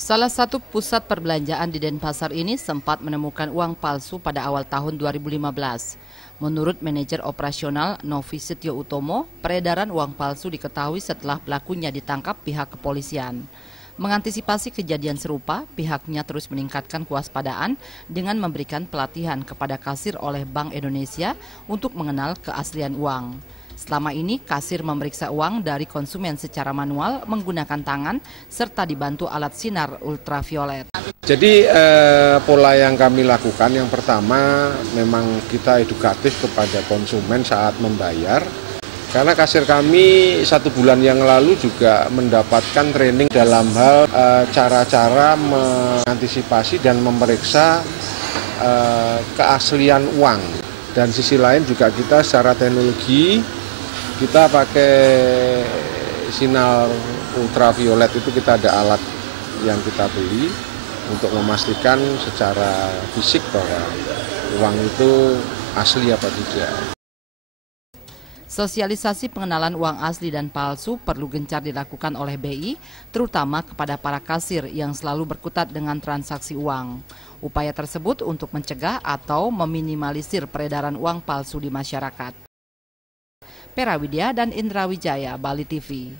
Salah satu pusat perbelanjaan di Denpasar ini sempat menemukan uang palsu pada awal tahun 2015. Menurut manajer operasional Novi Setio Utomo, peredaran uang palsu diketahui setelah pelakunya ditangkap pihak kepolisian. Mengantisipasi kejadian serupa, pihaknya terus meningkatkan kewaspadaan dengan memberikan pelatihan kepada kasir oleh Bank Indonesia untuk mengenal keaslian uang. Selama ini, kasir memeriksa uang dari konsumen secara manual menggunakan tangan serta dibantu alat sinar ultraviolet. Jadi pola yang kami lakukan yang pertama memang kita edukatif kepada konsumen saat membayar. Karena kasir kami 1 bulan yang lalu juga mendapatkan training dalam hal cara-cara mengantisipasi dan memeriksa keaslian uang. Dan sisi lain juga kita secara teknologi kita pakai sinar ultraviolet, itu kita ada alat yang kita beli untuk memastikan secara fisik bahwa uang itu asli apa tidak. Sosialisasi pengenalan uang asli dan palsu perlu gencar dilakukan oleh BI, terutama kepada para kasir yang selalu berkutat dengan transaksi uang. Upaya tersebut untuk mencegah atau meminimalisir peredaran uang palsu di masyarakat. Pera Widya dan Indra Wijaya, Bali TV.